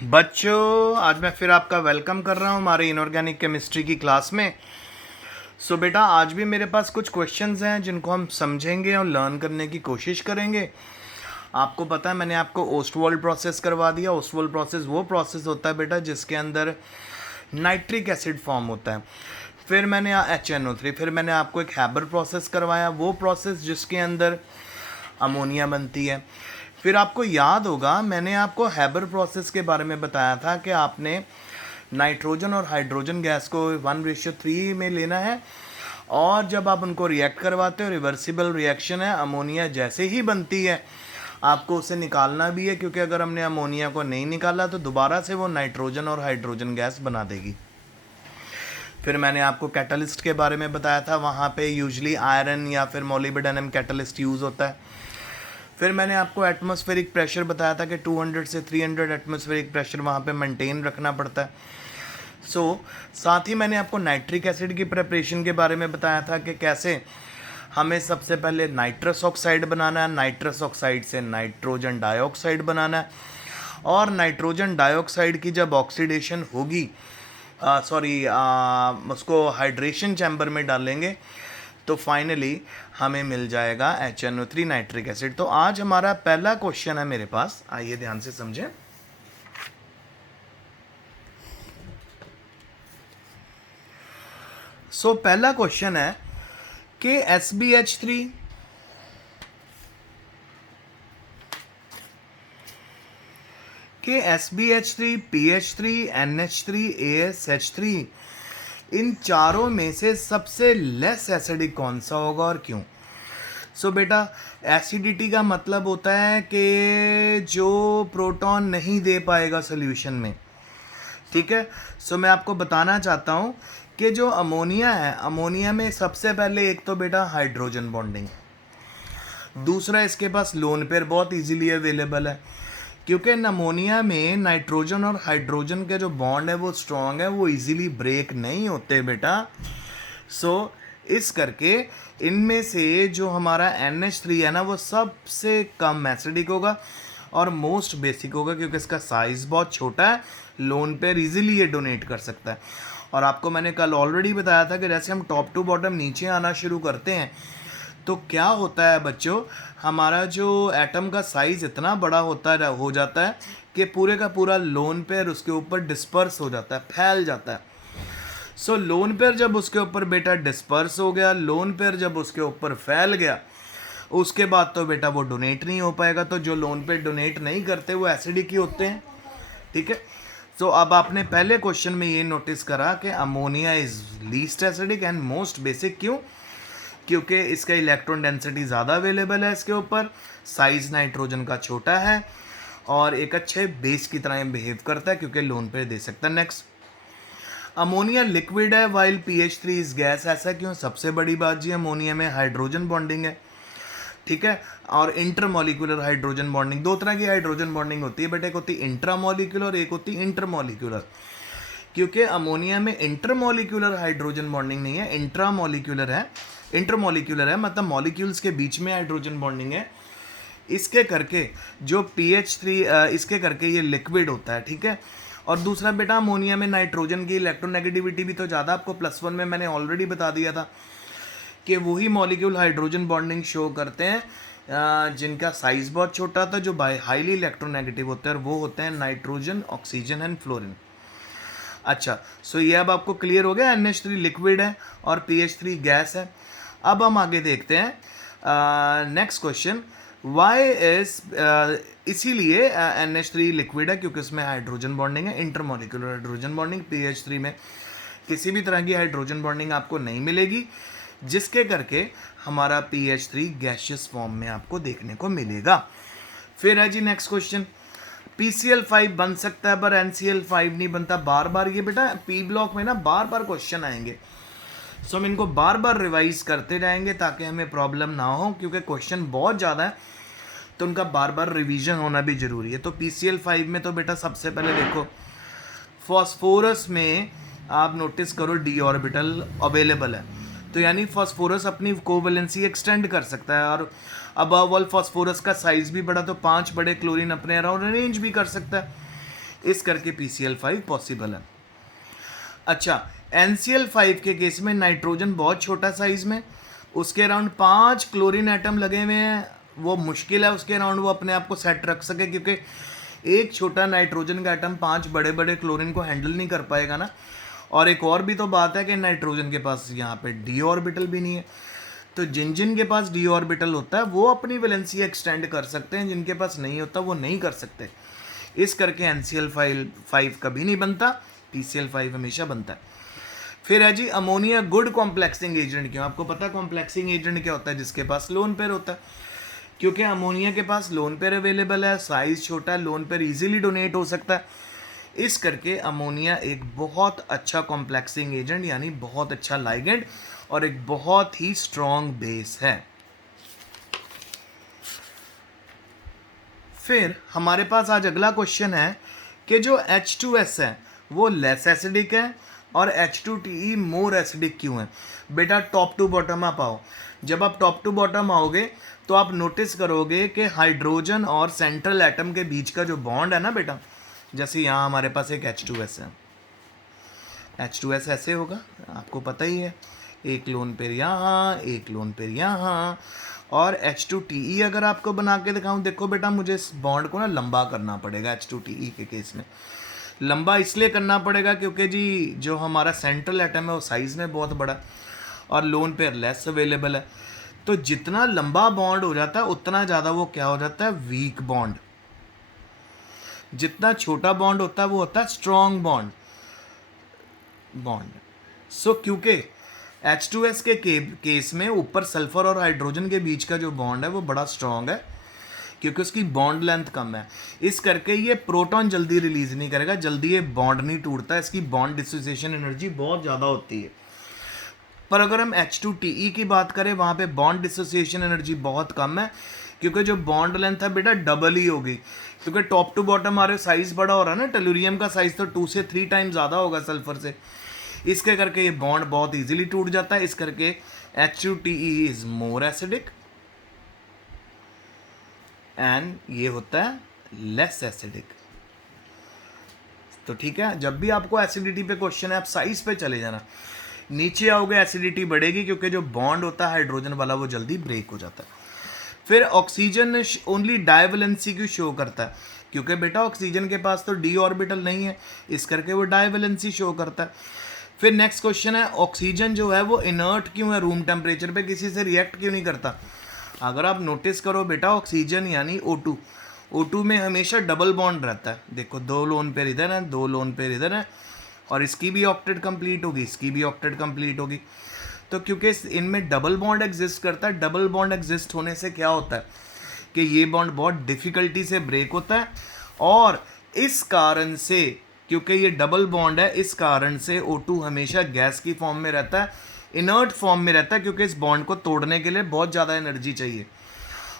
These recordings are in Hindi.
बच्चों, आज मैं फिर आपका वेलकम कर रहा हूँ हमारे इनऑर्गेनिक केमिस्ट्री की क्लास में। बेटा, आज भी मेरे पास कुछ क्वेश्चंस हैं जिनको हम समझेंगे और लर्न करने की कोशिश करेंगे। आपको पता है, मैंने आपको ओस्टवॉल्ड प्रोसेस करवा दिया। ओस्टवॉल्ड प्रोसेस वो प्रोसेस होता है बेटा जिसके अंदर नाइट्रिक एसिड फॉर्म होता है। फिर मैंने HNO3, फिर मैंने आपको एक हैबर प्रोसेस करवाया, वो प्रोसेस जिसके अंदर अमोनिया बनती है। फिर आपको याद होगा, मैंने आपको हैबर प्रोसेस के बारे में बताया था कि आपने नाइट्रोजन और हाइड्रोजन गैस को 1:3 में लेना है, और जब आप उनको रिएक्ट करवाते हो, रिवर्सिबल रिएक्शन है, अमोनिया जैसे ही बनती है आपको उसे निकालना भी है, क्योंकि अगर हमने अमोनिया को नहीं निकाला तो दोबारा से वो नाइट्रोजन और हाइड्रोजन गैस बना देगी। फिर मैंने आपको कैटलिस्ट के बारे में बताया था, वहाँ पे यूजली आयरन या फिर मोलिब्डेनम कैटलिस्ट यूज़ होता है। फिर मैंने आपको एटमॉस्फेरिक प्रेशर बताया था कि 200 से 300 एटमॉस्फेरिक प्रेशर वहाँ पे मेंटेन रखना पड़ता है। साथ ही मैंने आपको नाइट्रिक एसिड की प्रिपरेशन के बारे में बताया था कि कैसे हमें सबसे पहले नाइट्रस ऑक्साइड बनाना है, नाइट्रस ऑक्साइड से नाइट्रोजन डाइऑक्साइड बनाना है, और नाइट्रोजन डाइऑक्साइड की जब ऑक्सीडेशन होगी, उसको हाइड्रेशन चैम्बर में डालेंगे तो फाइनली हमें मिल जाएगा HNO3 नाइट्रिक एसिड। तो आज हमारा पहला क्वेश्चन है मेरे पास, आइए ध्यान से समझें। पहला क्वेश्चन है कि SbH3 SbH3, PH3, NH3, ASH3, इन चारों में से सबसे लेस एसिडिक कौन सा होगा और क्यों? बेटा, एसिडिटी का मतलब होता है कि जो प्रोटॉन नहीं दे पाएगा सोल्यूशन में, ठीक है। मैं आपको बताना चाहता हूँ कि जो अमोनिया है, अमोनिया में सबसे पहले एक तो बेटा हाइड्रोजन बॉन्डिंग, दूसरा इसके पास लोन पेयर बहुत इजीली अवेलेबल है, क्योंकि अमोनिया में नाइट्रोजन और हाइड्रोजन के जो बॉन्ड है वो स्ट्रॉन्ग है, वो इजीली ब्रेक नहीं होते बेटा। इस करके इनमें से जो हमारा NH3 है ना, वो सबसे कम एसिडिक होगा और मोस्ट बेसिक होगा, क्योंकि इसका साइज़ बहुत छोटा है, लोन पेयर इजीली ये डोनेट कर सकता है। और आपको मैंने कल ऑलरेडी बताया था कि जैसे हम टॉप टू बॉटम नीचे आना शुरू करते हैं तो क्या होता है बच्चों, हमारा जो एटम का साइज़ इतना बड़ा हो जाता है कि पूरे का पूरा लोन पेयर उसके ऊपर डिस्पर्स हो जाता है, फैल जाता है। लोन पेयर जब उसके ऊपर बेटा डिस्पर्स हो गया, लोन पेयर जब उसके ऊपर फैल गया, उसके बाद तो बेटा वो डोनेट नहीं हो पाएगा। तो जो लोन पेयर डोनेट नहीं करते वो एसिडिक ही होते हैं, ठीक है। अब आपने पहले क्वेश्चन में ये नोटिस करा कि ammonia is least acidic and most basic. क्यों? क्योंकि इसका इलेक्ट्रॉन डेंसिटी ज़्यादा अवेलेबल है इसके ऊपर, साइज नाइट्रोजन का छोटा है, और एक अच्छे बेस की तरह बिहेव करता है क्योंकि लोन पे दे सकता है। नेक्स्ट, अमोनिया लिक्विड है वाइल PH3 इज गैस। ऐसा क्यों? सबसे बड़ी बात जी, अमोनिया में हाइड्रोजन बॉन्डिंग है, ठीक है, और इंटरमोलिकुलर हाइड्रोजन बॉन्डिंग। दो तरह की हाइड्रोजन बॉन्डिंग होती है बेटा, एक होती है इंट्रामोलिकुलर और एक होती है इंटरमोलिकुलर। क्योंकि अमोनिया में इंटरमोलिकुलर हाइड्रोजन बॉन्डिंग नहीं है, इंट्रामोलिकुलर है। इंटरमोलिकुलर है मतलब मॉलिक्यूल्स के बीच में हाइड्रोजन बॉन्डिंग है। इसके करके जो PH3 इसके करके ये लिक्विड होता है, ठीक है। और दूसरा बेटा, अमोनिया में नाइट्रोजन की इलेक्ट्रोनेगेटिविटी भी तो ज़्यादा, आपको +1 में मैंने ऑलरेडी बता दिया था कि वही मॉलिक्यूल हाइड्रोजन बॉन्डिंग शो करते हैं जिनका साइज़ बहुत छोटा था, जो हाईली इलेक्ट्रोनेगेटिव होते हैं, और वो होते हैं नाइट्रोजन, ऑक्सीजन एंड फ्लोरीन। अच्छा, ये अब आपको क्लियर हो गया, NH3 लिक्विड है और PH3 गैस है। अब हम आगे देखते हैं नेक्स्ट क्वेश्चन, वाई इज, इसीलिए NH3 लिक्विड है क्योंकि उसमें हाइड्रोजन बॉन्डिंग है, इंटरमोलिकुलर हाइड्रोजन बॉन्डिंग। PH3 में किसी भी तरह की हाइड्रोजन बॉन्डिंग आपको नहीं मिलेगी, जिसके करके हमारा PH3 गैशियस फॉर्म में आपको देखने को मिलेगा। फिर है जी नेक्स्ट क्वेश्चन, PCl5 बन सकता है पर NCl5 नहीं बनता। बार बार ये बेटा P ब्लॉक में ना बार बार क्वेश्चन आएंगे, हम इनको बार बार रिवाइज करते जाएंगे ताकि हमें प्रॉब्लम ना हो, क्योंकि क्वेश्चन बहुत ज़्यादा है तो उनका बार बार रिवीजन होना भी ज़रूरी है। तो PCl5 में तो बेटा सबसे पहले देखो, फॉस्फोरस में आप नोटिस करो d ऑर्बिटल अवेलेबल है, तो यानी फॉस्फोरस अपनी कोवैलेंसी एक्सटेंड कर सकता है, और अब ऑल फॉस्फोरस का साइज भी बड़ा, तो 5 बड़े क्लोरीन अपने अराउंड अरेंज भी कर सकता है। इस करके PCl5 पॉसिबल है। अच्छा, NCl5 के केस में नाइट्रोजन बहुत छोटा साइज में, उसके अराउंड 5 क्लोरीन एटम लगे हुए हैं, वो मुश्किल है उसके अराउंड वो अपने आप को सेट रख सके, क्योंकि एक छोटा नाइट्रोजन का एटम 5 बड़े बड़े क्लोरीन को हैंडल नहीं कर पाएगा ना। और एक और भी तो बात है कि नाइट्रोजन के पास यहाँ पे d ऑर्बिटल भी नहीं है, तो जिन जिन के पास d ऑर्बिटल होता है वो अपनी वैलेंसी एक्सटेंड कर सकते हैं, जिनके पास नहीं होता वो नहीं कर सकते। इस करके NCl5 कभी नहीं बनता, PCl5 हमेशा बनता है। फिर है जी अमोनिया गुड कॉम्प्लेक्सिंग एजेंट क्यों? आपको पता है कॉम्प्लेक्सिंग एजेंट क्या होता है? जिसके पास लोन पेयर होता है, क्योंकि अमोनिया के पास लोन पेयर अवेलेबल है, साइज छोटा है, लोन पेयर इजीली डोनेट हो सकता है। इस करके अमोनिया एक बहुत अच्छा कॉम्प्लेक्सिंग एजेंट यानी बहुत अच्छा लाइगेंड और एक बहुत ही स्ट्रॉन्ग बेस है। फिर हमारे पास आज अगला क्वेश्चन है कि जो H2S है वो लेस एसिडिक है और H2TE मोर एसिडिक क्यों है? बेटा टॉप टू बॉटम आप आओ। जब आप टॉप टू बॉटम आओगे तो आप नोटिस करोगे कि हाइड्रोजन और सेंट्रल एटम के बीच का जो बॉन्ड है ना बेटा, जैसे यहाँ हमारे पास एक H2S है, H2S ऐसे होगा, आपको पता ही है, एक लोन पेयर यहाँ, एक लोन पेयर यहाँ। और H2TE अगर आपको बना के दिखाऊं, देखो बेटा मुझे इस बॉन्ड को ना लंबा करना पड़ेगा। H2TE के केस में लंबा इसलिए करना पड़ेगा क्योंकि जी जो हमारा सेंट्रल एटम है वो साइज में बहुत बड़ा और लोन पेयर लेस अवेलेबल है, तो जितना लंबा बॉन्ड हो जाता है उतना ज़्यादा वो क्या हो जाता है? Weak bond. जितना छोटा बॉन्ड होता है वो होता है स्ट्रॉन्ग बॉन्ड। सो क्योंकि H2S के केस में ऊपर सल्फर और हाइड्रोजन के बीच का जो बॉन्ड है वो बड़ा स्ट्रॉन्ग है, क्योंकि उसकी बॉन्ड लेंथ कम है, इस करके ये प्रोटॉन जल्दी रिलीज नहीं करेगा, जल्दी ये बॉन्ड नहीं टूटता, इसकी बॉन्ड डिसोसिएशन एनर्जी बहुत ज़्यादा होती है। पर अगर हम H2TE की बात करें वहाँ पे बॉन्ड डिसोसिएशन एनर्जी बहुत कम है, क्योंकि जो बॉन्ड लेंथ है बेटा डबल ही होगी, क्योंकि टॉप टू बॉटम हमारे साइज बड़ा हो रहा है ना, टेलुरियम का साइज तो 2 से 3 टाइम ज़्यादा होगा सल्फर से, इसके करके ये बॉन्ड बहुत इजीली टूट जाता है। इस करके H2TE is more acidic and ये होता है लेस एसिडिक। तो ठीक है, जब भी आपको एसिडिटी पे क्वेश्चन है आप साइज पे चले जाना, नीचे आओगे एसिडिटी बढ़ेगी, क्योंकि जो बॉन्ड होता है हाइड्रोजन वाला वो जल्दी ब्रेक हो जाता है। फिर ऑक्सीजन ओनली डाइवेलेंसी क्यों शो करता है? क्योंकि बेटा ऑक्सीजन के पास तो d ऑर्बिटल नहीं है, इस करके वो डाइवेलेंसी शो करता है। फिर नेक्स्ट क्वेश्चन है ऑक्सीजन जो है वो इनर्ट क्यों है? रूम टेम्परेचर पे किसी से रिएक्ट क्यों नहीं करता? अगर आप नोटिस करो बेटा ऑक्सीजन यानी O2 में हमेशा डबल बॉन्ड रहता है। देखो 2 लोन पेयर इधर है, 2 लोन पेयर इधर है, और इसकी भी ऑक्टेट कंप्लीट होगी, इसकी भी ऑक्टेट कंप्लीट होगी। तो क्योंकि इनमें डबल बॉन्ड एग्जिस्ट करता है, डबल बॉन्ड एग्जिस्ट होने से क्या होता है कि ये बॉन्ड बहुत डिफिकल्टी से ब्रेक होता है, और इस कारण से क्योंकि ये डबल बॉन्ड है इस कारण से O2 हमेशा गैस की फॉर्म में रहता है, इनर्ट फॉर्म में रहता है, क्योंकि इस बॉन्ड को तोड़ने के लिए बहुत ज़्यादा एनर्जी चाहिए,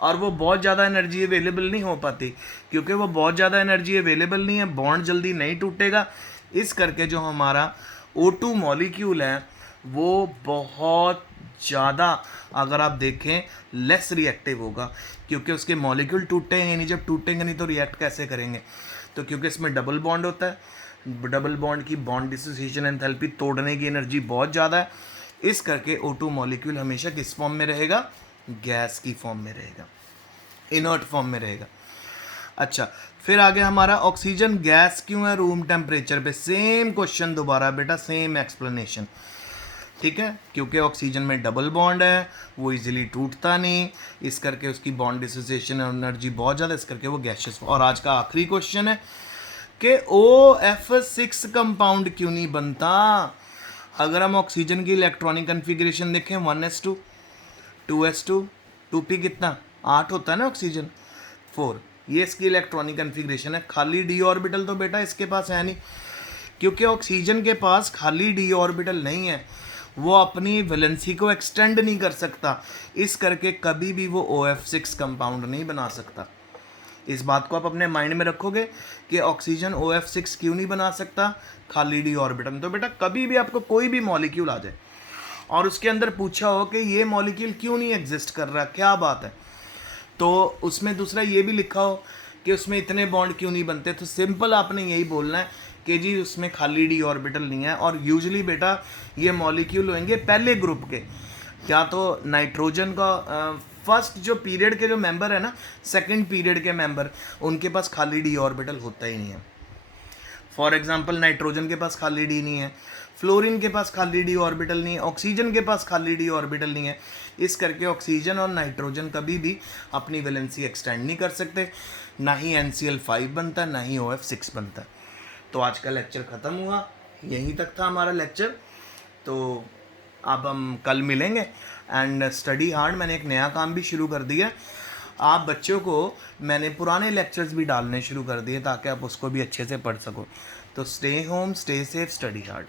और वो बहुत ज़्यादा एनर्जी अवेलेबल नहीं हो पाती, क्योंकि वो बहुत ज़्यादा एनर्जी अवेलेबल नहीं है, बॉन्ड जल्दी नहीं टूटेगा। इस करके जो हमारा O2 मॉलिक्यूल है वो बहुत ज़्यादा, अगर आप देखें, लेस रिएक्टिव होगा, क्योंकि उसके मॉलिक्यूल टूटेंगे नहीं, जब टूटेंगे नहीं तो रिएक्ट कैसे करेंगे? तो क्योंकि इसमें डबल बॉन्ड होता है, डबल बॉन्ड की बॉन्ड डिसोसिएशन एंथैल्पी तोड़ने की एनर्जी बहुत ज़्यादा है, इस करके O2 मॉलिक्यूल हमेशा किस फॉर्म में रहेगा? गैस की फॉर्म में रहेगा, इनर्ट फॉर्म में रहेगा। अच्छा, फिर आगे हमारा ऑक्सीजन गैस क्यों है रूम टेम्परेचर पे? सेम क्वेश्चन दोबारा बेटा, सेम एक्सप्लेनेशन, ठीक है, क्योंकि ऑक्सीजन में डबल बॉन्ड है, वो इजीली टूटता नहीं, इस करके उसकी बॉन्ड डिसोसिएशन एनर्जी बहुत ज़्यादा, इस करके वो गैसियस। और आज का आखिरी क्वेश्चन है कि OF6 कंपाउंड क्यों नहीं बनता? अगर हम ऑक्सीजन की इलेक्ट्रॉनिक कन्फिग्रेशन देखें 1s2 2s2 2p कितना 8 होता है ना, ऑक्सीजन 4, ये इसकी इलेक्ट्रॉनिक कन्फिग्रेशन है। खाली d ऑर्बिटल तो बेटा इसके पास है नहीं, क्योंकि ऑक्सीजन के पास खाली d ऑर्बिटल नहीं है, वो अपनी वैलेंसी को एक्सटेंड नहीं कर सकता, इस करके कभी भी वो OF6 कंपाउंड नहीं बना सकता। इस बात को आप अपने माइंड में रखोगे कि ऑक्सीजन OF6 क्यों नहीं बना सकता? खाली d ऑर्बिटल। तो बेटा कभी भी आपको कोई भी मॉलिक्यूल आ जाए और उसके अंदर पूछा हो कि ये मॉलिक्यूल क्यों नहीं एग्जिस्ट कर रहा, क्या बात है, तो उसमें दूसरा ये भी लिखा हो कि उसमें इतने बॉन्ड क्यों नहीं बनते, तो सिंपल आपने यही बोलना है कि जी उसमें खाली डी ऑर्बिटल नहीं है। और यूजुअली बेटा ये मॉलिक्यूल होंगे पहले ग्रुप के, या तो नाइट्रोजन का फर्स्ट जो पीरियड के जो मेंबर है ना, सेकंड पीरियड के मेंबर, उनके पास खाली डी ऑर्बिटल होता ही नहीं है। फॉर एग्जांपल नाइट्रोजन के पास खाली डी नहीं है, फ्लोरीन के पास खाली डी ऑर्बिटल नहीं है, ऑक्सीजन के पास खाली डी ऑर्बिटल नहीं है। इस करके ऑक्सीजन और नाइट्रोजन कभी भी अपनी वैलेंसी एक्सटेंड नहीं कर सकते, ना ही NCl5 बनता है, ना ही OF6 बनता है। तो आज का लेक्चर ख़त्म हुआ, यहीं तक था हमारा लेक्चर। तो अब हम कल मिलेंगे। एंड स्टडी हार्ड मैंने एक नया काम भी शुरू कर दिया, आप बच्चों को मैंने पुराने लेक्चर्स भी डालने शुरू कर दिए ताकि आप उसको भी अच्छे से पढ़ सको। तो stay home, stay safe, study hard.